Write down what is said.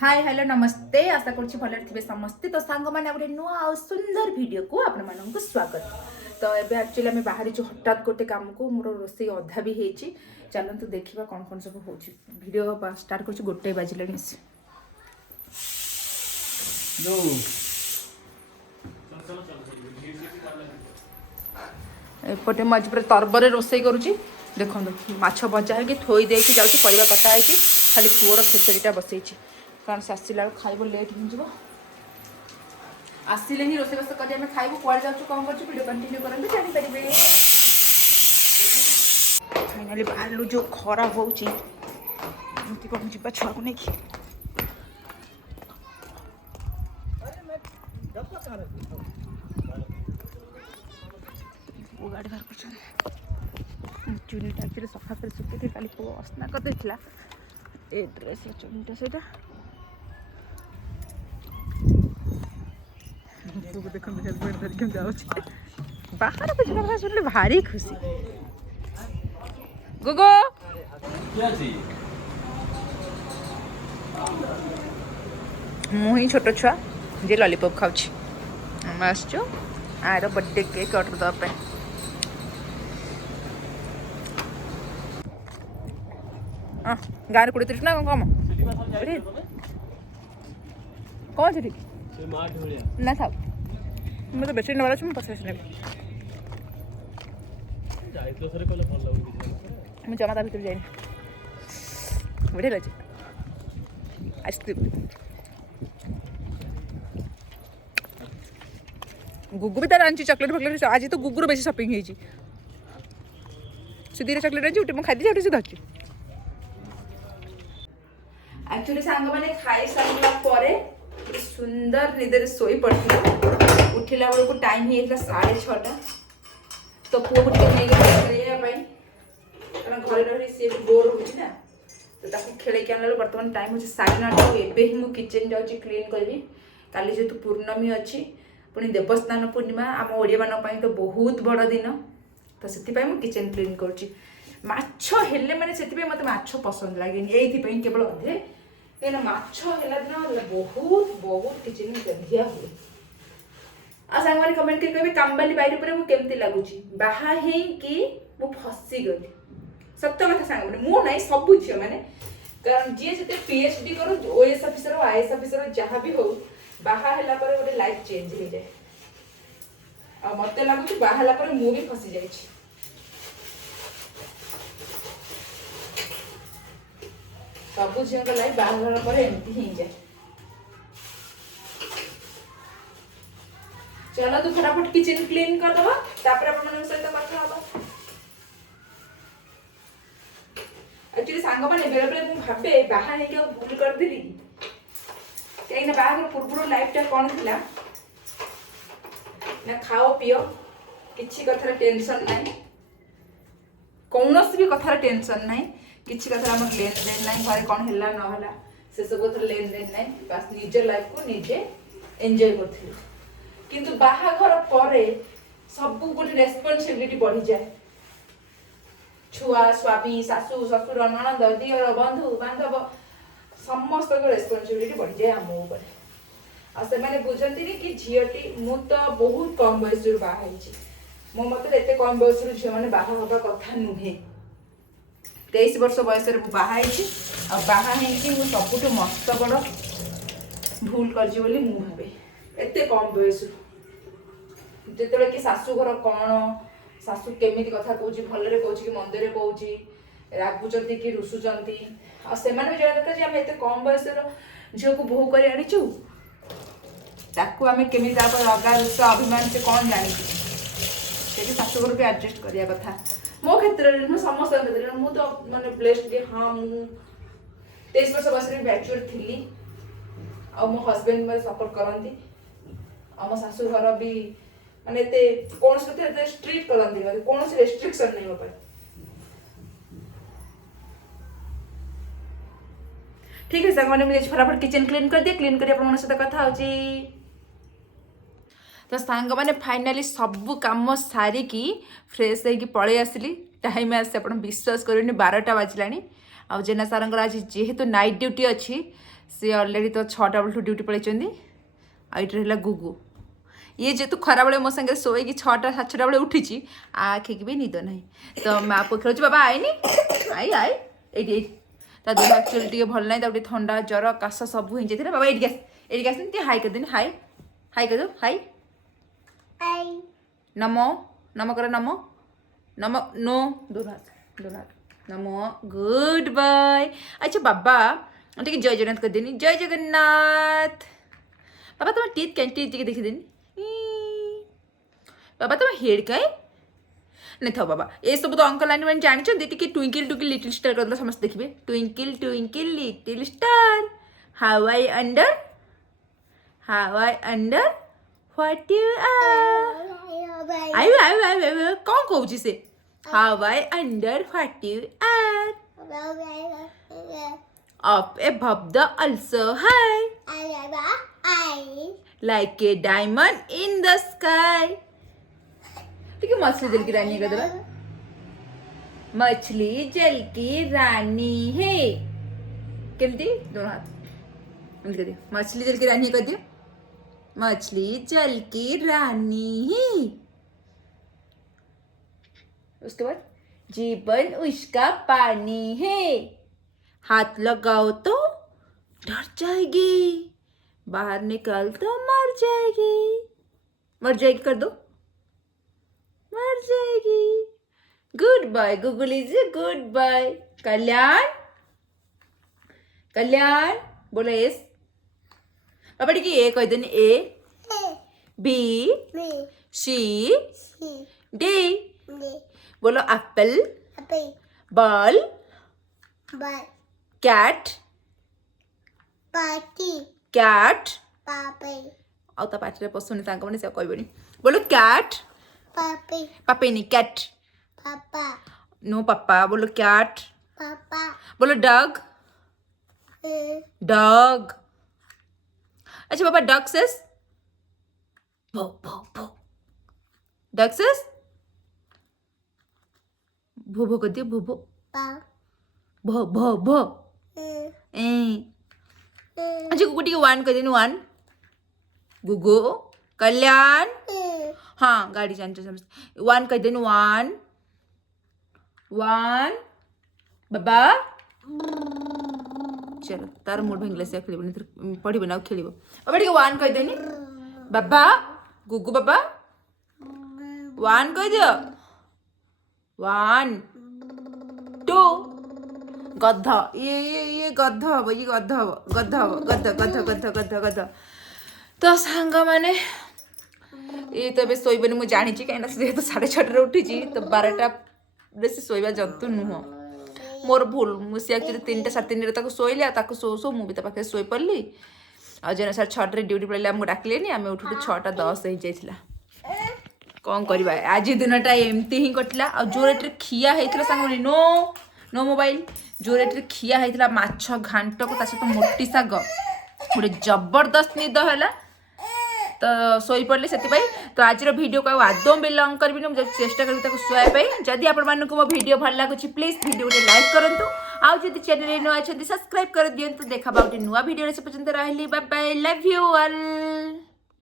Hi hello नमस्ते आशा करुँच भल थे समस्ते तो सांग मैंने गोटे नुआ आ सुंदर वीडियो को आपण मानक स्वागत। तो ये एक्चुअली आम बाहरी हठात गोटे काम को मोर रोसे अधा भी होती चलतु देखा कौन कौन सब हो वीडियो स्टार्ट कर गोटे बाजिले एपटे मुझे पूरा तरबर रोसे करुँची देखो माछ भजा है थोई दे परिवा कटा है खाली पुअर खेचड़ीटा बसई कारण से आसला खाइब लेट हो आसिले ही रोसे बस कर खाइबू कुआड़े जाऊँ कौन कर वीडियो कंटिन्यू करेंगे जानीपारे। फाइनाली बाहर जो खरा होती कौन जा छुआ को लेकिन गाड़ी बाहर कर चुनीटा एक्चुअली सफा कर सुखी काली पुओ असना कर ए ड्रेस चुनीटा से देखो हेलमेट धरिक जाऊँ बाहर कुछ कथा सुनले भारी खुशी। गोगो मुही छोट छुआ जे लॉलीपॉप खाऊची हम आसचो आर बर्थडे केक ऑर्डर दवा गाँव कोड़े 30 ना कम कौन से ना था मैं तो बेसी नवार अच्छे पचास ने मुझे जमा ता भर जाए बढ़िया लगे आइसक्रीम गुगु भी तार आनी चॉकलेट फकलेट आज तो गुगुर बेसी शॉपिंग होती सीधे चॉकलेट आनी उठे मुझे खाई सी धरती एक्चुअली सांग मैंने खाई सारा सुंदर निदे शोई पड़ती उठिला बेलू को टाइम हो 6:30 तो पुओ को नहीं खेलवाई कारण घर रही सी बोर होती ना तो खेल के आना बर्तमान टाइम हो 9:30 एवं ही किचन जाऊँगी क्लीन करी काली जेहेतु पूर्णमी अच्छी पुणी देवस्थान पूर्णिमा आम ओडिया मान तो बहुत बड़ दिन तो से किचन क्लीन करुँची माछ हेले मैंने से मत माछ पसंद लगे ये केवल अधे कहीं माछ है दिन बहुत बहुत किचन गंधिया हुए आ सांग मैंने कमेंट कर कहे कामबाली बाड़ी पर मुझे लगुच बाहा कि फसी गली सत्य कथा सांग मैंने मु ना सब झील मैंने कारण जी जिते पीएचडी कर ओएस अफिसर आईएएस अफिसर जहाँ भी हो बाहा गोटे लाइफ चेंज हो जाए आ मत लगुच बाहा मुझे फसी जाइए सब झील लाइफ बाहर पर एमती ही जाए। चलो तू फटाफट किचन क्लीन कर दबा सहित कथा हबा एक्चुअली सांग मैंने बेले बेले भावे बाहा नहीं भूल कर देली कहीं बाहर पूर्व लाइफटा कौन थिला ना खाओ पियो किसी कथार टेंशन नहीं कौन भी कथार टेंशन नहीं किसी कथार आम लेन देन ना घरे कौन है ना से सब कथार लेन देन ना बस निज लाइफ को निजे एंजॉय करथिलु किंतु बाहाघर परे सब गोटे रेस्पॉन्सिबिलिटी बढ़ी जाए छुआ स्वामी सासू ससुर ननद दियर बंधु बांधव समस्त रेस्पॉन्सिबिलिटी बढ़ी जाए आम ऊपर आ से बुझती कि झीटी मु तो बहुत कम बयस बाहर मो मत एत कम बयस झी मैंने बाहा हवा कथा नुहे 23 वर्ष बयस बाहा सबुठ मस्त बड़ भूल कर भावे एत कम बयस जिते कि शाशुघर कौन शाशु केमी कथा कौच भल कौच कि मंदिर कौच रागुंट कि रुषुंट से भी जाना दरकार आम एत कम बयस झील को बोह कर आनीचु ताकू आम केमी लगा रुष अभिमान से कौन जानी शाशुघर भी एडजस्ट करने कथा मो क्षेत्र में समस्त क्षेत्र में तो माने ब्लेस्ड हाँ मु 23 वर्ष बयस मैच्योर थी आ मो हस्बैंड मैं सपोर्ट करती आम शाशुघर भी माने कौन स्ट्रिक्ट करती कौन रेस्ट्रिक्शन नहीं हो ठीक है सांग मैंने फटाफट किचन क्लीन कर दिए क्लीन कर सहित कथा हो तो सांग मैंने फाइनाली सब कम सारिकी फ्रेश होगी पलि आसली टाइम आस विश्वास करें 12टा बाजिला आ जेना सार आज जेहेतु नाइट ड्यूटी अच्छी सी ऑलरेडी तो 6टा बेलू ड्यूटी पलैंती आईटर है गुगु ये जेतु खरा बेले मो संगे शोई 6टा 7टा बेले उठी आखि भी निद ना तो माँ पो खेलुची बाबा आईनी आई आई ये ता देह एक्चुअली टे भल ना गोटे थंडा ज्वर काश सब हो जाता बाबा ये आस हाई करदेनि हाई हाई कर दो हाई नमो नमो कर नमो नमो नो दोनों नमो गुड बाय अच्छा बाबा टे जय जगन्नाथ कर देनी जय जगन्नाथ बाबा तुम टीथ क्या टीथ टे देखीदेनी बाबा तुम हेड कहीं नहीं था बाबा ये सब तो अंकल आंटी मैंने जानी टे ट्विंकल ट्विंकल लिटिल स्टार कर समस्त देखिए twinkle twinkle little star how I wonder what you are आयु कौन कहूँ से how I wonder what you are up above the also high like a diamond in the sky ठीक है मछली जल की रानी कर दो मछली जल की रानी है केमती दोनों हाथ कर दियो मछली जल की रानी कर दियो मछली जल की रानी है उसके बाद जीवन उसका पानी है हाथ लगाओ तो डर जाएगी बाहर निकाल तो मर जाएगी कर दो मर जाएगी good bye Google is good bye Kalyan बोलो एस पापा टी ए कह देनी ए बी सी डी बोलो एप्पल बॉल कैट कैट आउ ता पाटी रे पसुनी तांको माने से कहबनी बोलो कैट पापे नहीं कैट नो पापा बोलो कैट बोलो डग डग अच्छा पापा डग सेस भो भो भो डग सेस भो भो कर दियो भो भो भो भो भो अच्छा गुगु टी 1 कर देनी 1 गुगु कल्याण हाँ गाड़ी जान समझ 1 कर देनी 1 बाबा चलो तार मूड भांगले से खेल पढ़ी बनाओ खेल बाबा टी 1 कर देनी बाबा गुगु बाबा 1 कर दियो 1 2 गध ये गध हम ये गध तो सांग मैंने ये तो शोबनी मुझे जानी कहीं तो 6:30 उठी तो 12टा से शोबा जंतु नुह मोर भूल मुझे एक्चुअली 3टा 3:30 शोली शो शो मुझे पाखे शोई पड़ी आज जन सार 6टारे ड्यूटी पड़े आमको डाकिले आम उठू 6:10 हो जाता कौन करवा आज दिनटा एमती ही कटिला आ जो रेट खिया होता सांग नो नो मोबाइल जो रेट खिया होता माछ घांट को सहित मोटी शाग गोटे जबरदस्त निद है तो शोई पड़े से तो आज वीडियो को आदौ भी लंग करी मुझे चेष्टा करी शुआई जदि आपण मो वीडियो भल लगुच प्लीज वीडियो गोटे लाइक करूँ आदि चैनल नुआ अच्छा सब्सक्राइब कर दिंतु देखा गोटे नुआ वीडियो से पर्यंत रही bye bye love you all.